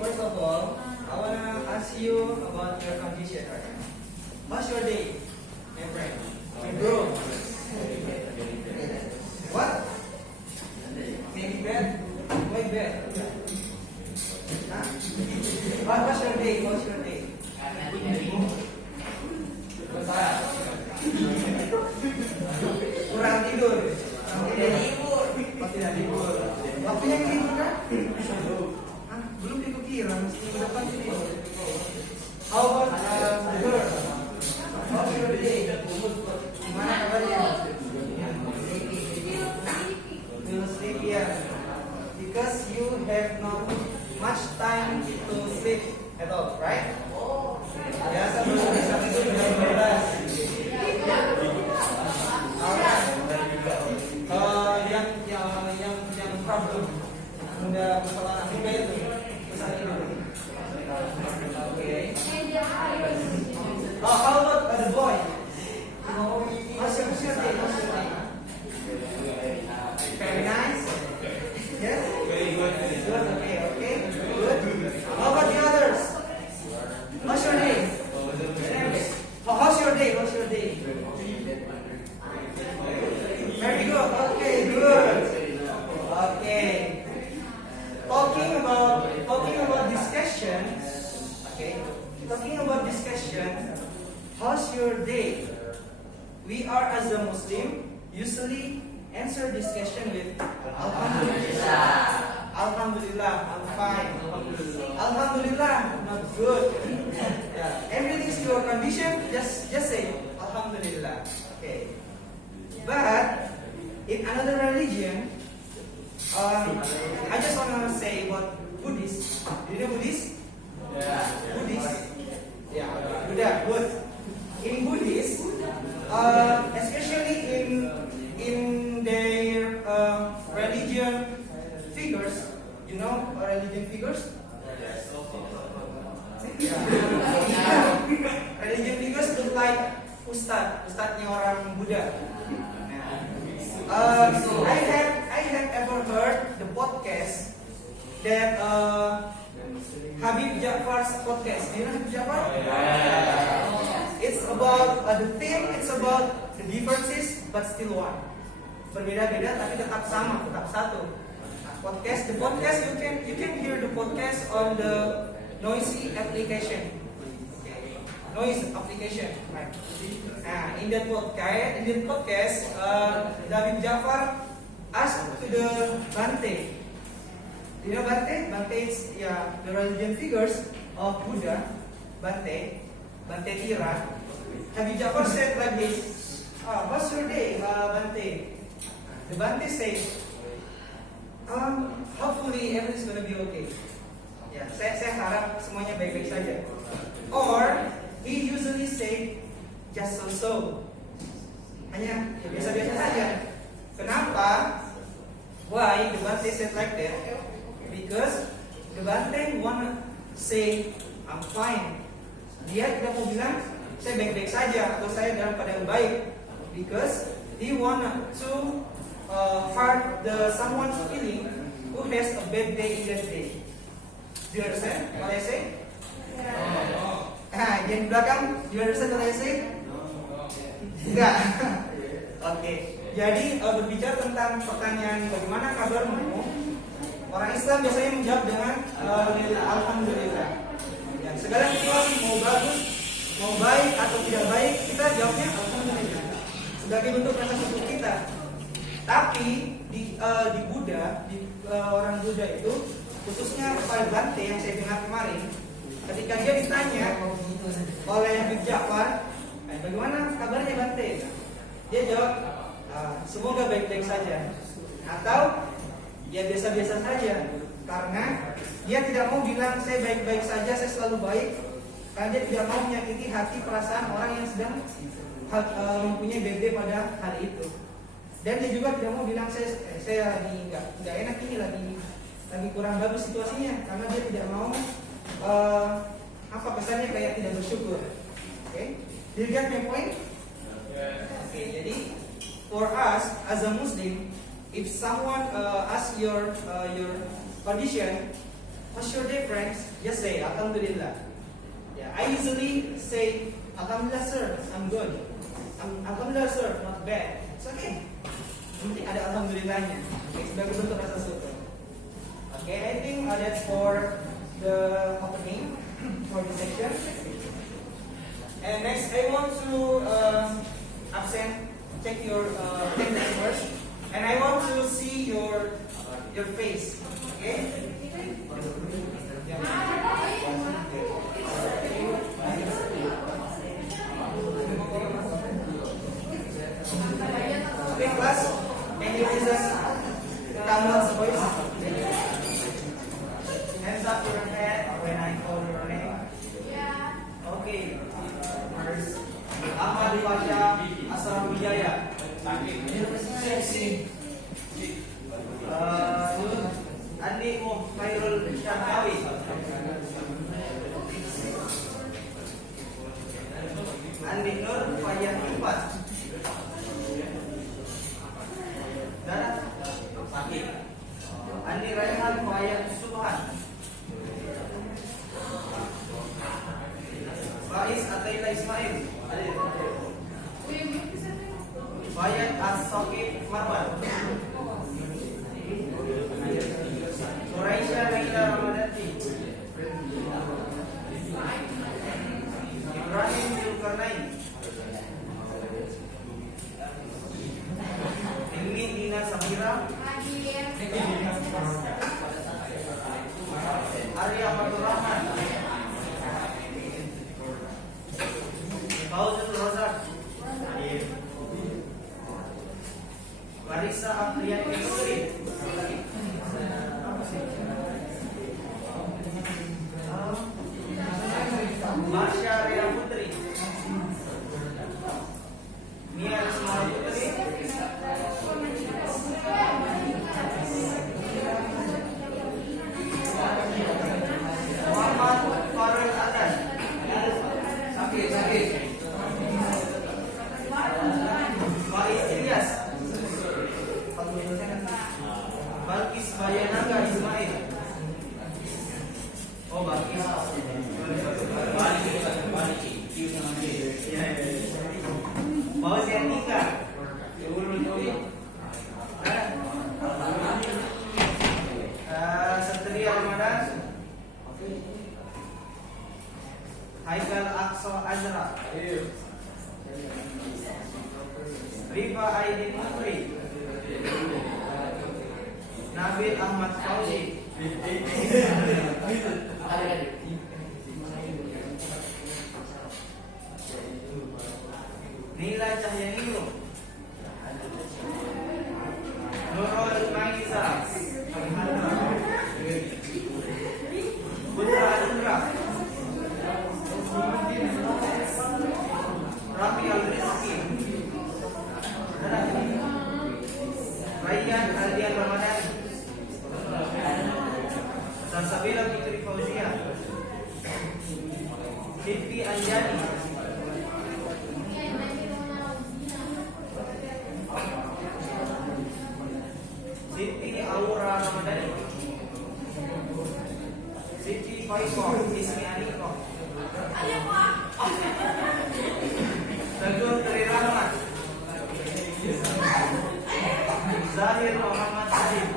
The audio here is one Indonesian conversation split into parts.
first of all, I wanna ask you about your condition right now. How's your day, my friend? My bro? What? Maybe bad? Why bad? Huh? How's your day? How's your day? Kurang tidur. Tidak libur. Tidak libur. Waktunya libur kan? Hah? Belum dikira, mesti minggu depan sini. How about the girl? How's your day? Gimana kabarnya? Feel sleepy ya? Because you have not much time to sleep at all, right? Biasa belum bisa tidur jam 12. Yang problem masalah juga itu bisa tidur. Okay. Oh, how about the boy? How's your day? Very nice. Yes. Very good. Good. Okay. Good. How about the others? How's your day? How's your day? Very good. Okay. Good. Okay. Talking about discussion. Okay. Talking about discussion. How's your day? We are as a Muslim usually answer discussion with Alhamdulillah. Alhamdulillah, I'm fine. Alhamdulillah, not good. Yeah. Everything's your condition. Just say Alhamdulillah. Okay. But in another religion, I just want to say about Buddhist. Do you know Buddhist? Yeah. Buddhist. Yeah. Buddha. Good. In Buddhist, especially in their religion figures, you know religion figures? Religion figures look like ustadnya orang Buddha. I have ever heard the podcast that Habib Ja'far's podcast. Do you know Habib Ja'far? It's about the theme. It's about the differences, but still one. Berbeda-beda tapi tetap sama, tetap satu. The podcast you can hear the podcast on the Noisy application. Noise application, right? Nah, in that podcast, Habib Ja'far asked to the Bante. Do you know Bante? Bante is the religion figures of Buddha. Bante Tira. Habib Ja'far said like this. What's your day, Bante? The Bante said, hopefully everything's gonna be okay. Ya, saya harap semuanya baik-baik saja. Or he usually say just so. Hanya biasa-biasa saja. Kenapa? Why the Bante said like that? Because the Bante wanna say I'm fine. Dia tidak mau bilang saya baik-baik saja atau saya dalam keadaan baik. Because he wanna to hurt someone's feeling who has a bad day in that day. Do you understand what I say? Yang belakang, do you understand what I say? Enggak. Oke. Jadi berbicara tentang pertanyaan bagaimana kabarmu, orang Islam biasanya menjawab dengan Alhamdulillah. Ya, segala situasi mau bagus, mau baik atau tidak baik, kita jawabnya Alhamdulillah sebagai bentuk rasa syukur kita. Tapi di Buddha, orang Buddha itu, khususnya Pak Bante yang saya dengar kemarin, ketika dia ditanya oleh Habib Ja'far, bagaimana kabarnya Bante? Dia jawab, semoga baik-baik saja. Atau ya biasa-biasa saja. Karena dia tidak mau bilang saya baik-baik saja, saya selalu baik. Karena dia tidak mau menyakiti hati perasaan orang yang sedang mempunyai bad day pada hari itu. Dan dia juga tidak mau bilang saya lagi nggak enak ini, lagi kurang bagus situasinya, karena dia tidak mau kesannya kayak tidak bersyukur. Okay? Do you get my point? Okay, jadi for us as a Muslim, if someone asks your condition, how's your day, friends? Just say Alhamdulillah. Yeah, I usually say Alhamdulillah, sir. I'm good. Alhamdulillah, sir. Not bad. It's okay. Penting ada alhamdulillahnya. Okay, sebagai bentuk rasa syukur. Okay, I think that's for the opening for this section. And next, I want to check your attendance first, and I want to see your face. Okay. Okay, class. Can you listen? Someone's voice. Hands up your head when I call your name. Okay. First, Ahmad Pasha Asram Wijaya. Andi Khairul Syarkawi. Andi Nur Fayah Ifat. Dan sakit. Andi Raihan Fayah Subhan. Faiz Ataila Ismail. Fayat As-Sokib Marwan. Nuraisha Naila Ramadhani. Ibrahim Zulkarnain. Ilmi Nina Samira. Arya Abdul Rahman. Fauzul Razak. Marisa Afrian Istri. Marsha Ria Putri. Mia Risma Putri. Muhammad Farul Adan. Sakit. Faiz Ilyas. Balkis Bayananga Ismail. Oh, Balkis. Fauzia Nika. Satria Ramadan. Haikal Aqsa Azra. Rifa Aidin Putri. Nabil Ahmad Fauzi. Nila Cahyaningrum. Nurul Maisa. Putra Indra. Rafi Al-Rizki. Rayyan Aldian Ramadhani. Salsabila Fitri Fauzia. Siti Anjani. Siti Aura Ramadhani. Siti Faisal Ismi Aniko. Teguh Tri Rahmat. Zahir Muhammad Salim.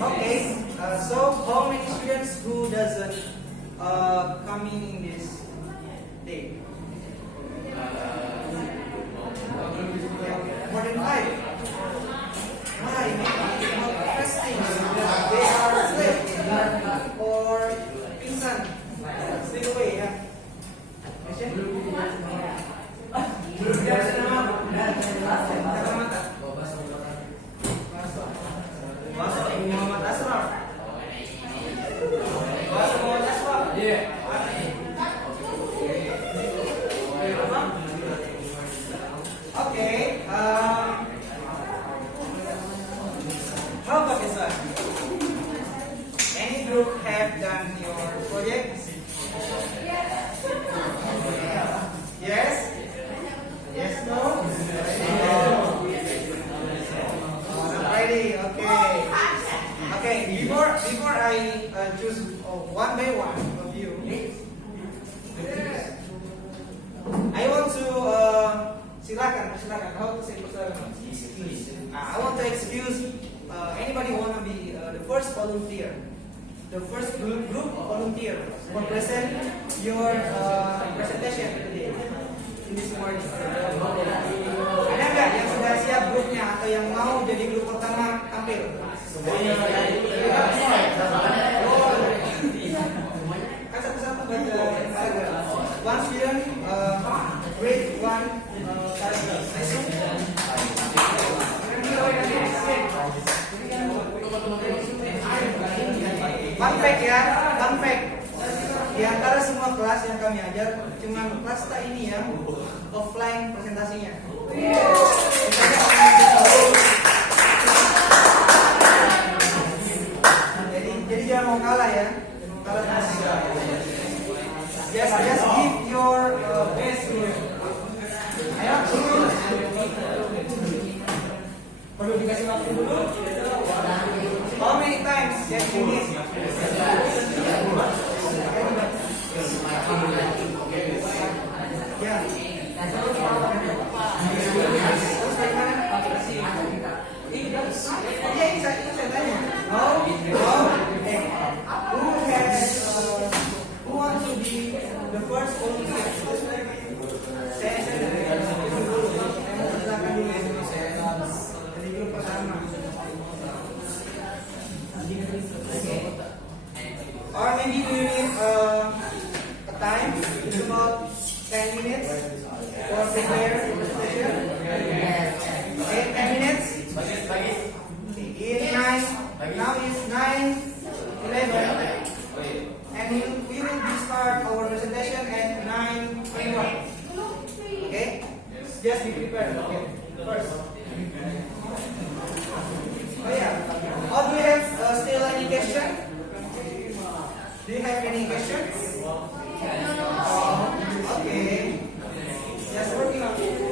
Okay, so how many students who doesn't coming in this day? More than 5. Why? Interesting. They are asleep or pingsan. Still away, yeah. to excuse anybody who wanna be the first volunteer, the first group volunteer for present your presentation today in this morning. Ada nggak yang sudah siap grupnya atau yang mau jadi grup pertama tampil? Semuanya. Kan satu-satu baca. One student, grade 1, Fun fact ya, fun fact. Di antara semua kelas yang kami ajar, cuma kelas kita ini yang offline presentasinya. Jadi jangan mau kalah ya. Kalah sama. Just give your best. Ayo. Perlu dikasih waktu dulu. How many times that you need? Ya. Who wants to be the first volunteer? Or maybe do you need a time? It's about 10 minutes for prepare session. Okay, 10 minutes. In 9. Now it's 9:11, and we will start our presentation at 9:21. Okay, just be prepared. Okay, first. Oh yeah. Oh, do we have still any question? Do you have any questions? Okay. Just working on it.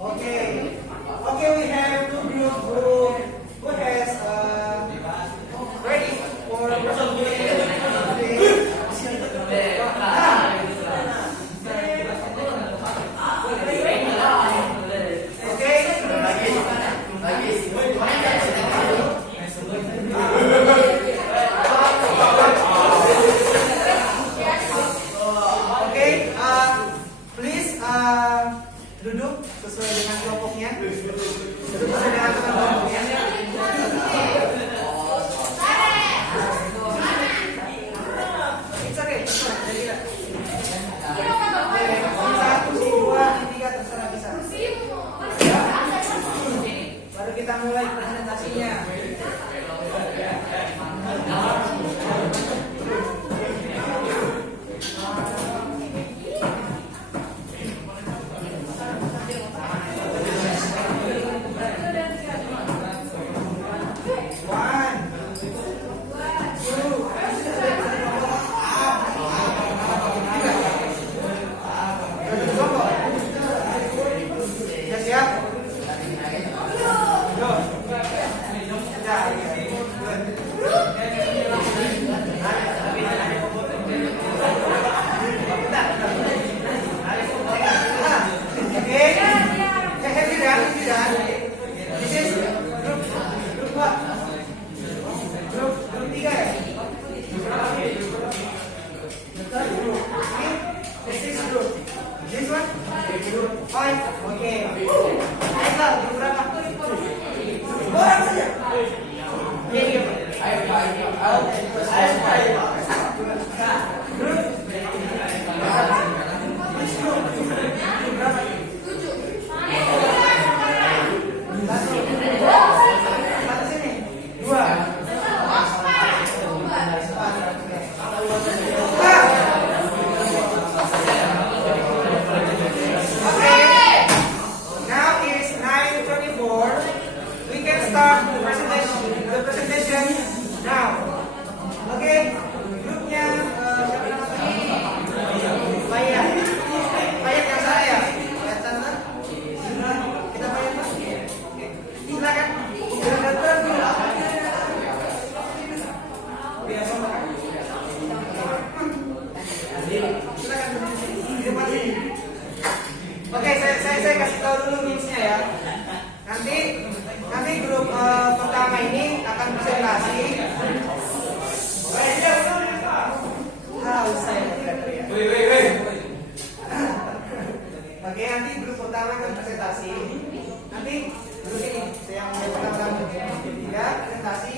Okay. Okay, we have two groups who has ready for duduk sesuai dengan kelompoknya. Duduk sesuai dengan kelompoknya. It's okay. Satu, dua, tiga, terserah bisa. Baru kita mulai presentasinya. Oke, saya kasih tahu dulu minusnya ya. Nanti grup pertama ini akan presentasi. Oke, nanti grup pertama akan presentasi. Nanti grup ini yang pertama ketiga presentasi.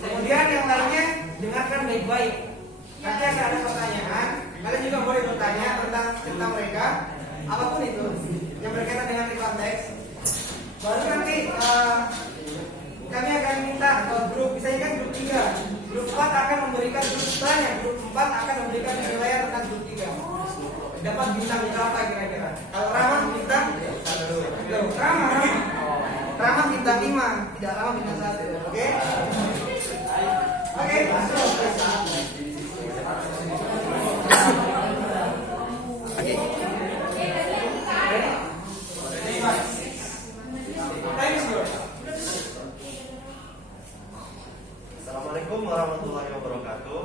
Kemudian yang lainnya dengarkan baik-baik. Nanti akan ada pertanyaan. Kalian juga boleh bertanya tentang mereka. Apapun itu yang berkaitan dengan konteks. Baru nanti kami akan minta ke grup, misalnya kan grup 3, grup 4 akan memberikan grup 4 akan memberikan penilaian tentang grup 3. Dapat bintang berapa kira-kira? Kalau ramah bintang 1. Ramah bintang 5, tidak ramah bintang 1. Oke? Oke, masuk. Assalamualaikum warahmatullahi wabarakatuh.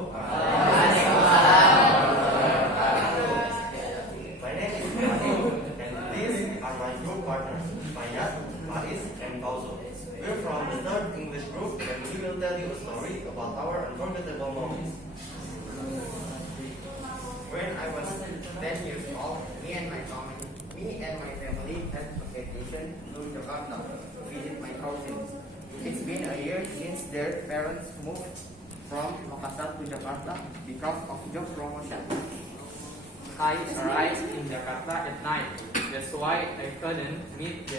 My name is Mario, and these are my group partners, Mayat, Faris, and Kauzo. We're from the third English group, and we will tell you a story about our unforgettable moments. When I was 10 years old, me and my family had a vacation to Jakarta to visit my cousins. It's been a year since their parents moved from Makassar to Jakarta because of job promotion. I arrived in Jakarta at night. That's why I couldn't meet them.